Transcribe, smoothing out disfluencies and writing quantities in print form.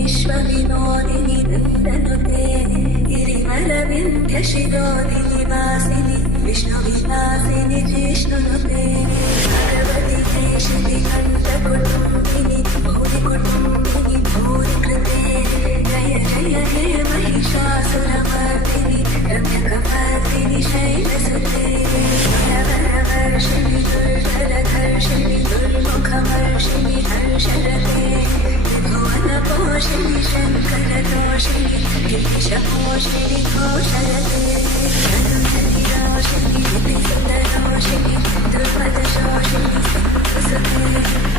विश्वविनोदिनि नृत्यनुते गिरिमलविन्ध्यशिरोदिनि वासिनि विष्णुविलासिनि जिष्णुनुते भगवति केशिनि कण्ठकुटुम्बिनि भूरिकुटुम्बिनि भूरिकृते जय जय हे महिषासुरमर्दिनि रम्यकपर्दिनि शैलसुते वरवरवर्षिणि दुर्जरधर्षिणि दुर्मुखवर्षिणि हर्षरते भुवनपोषिणि शङ्करदोषिणि गिरिशपोषिणि घोषरते धनुजनिरोषिणि विपिसुतरोषिणि दुर्पदशोषिणि सुते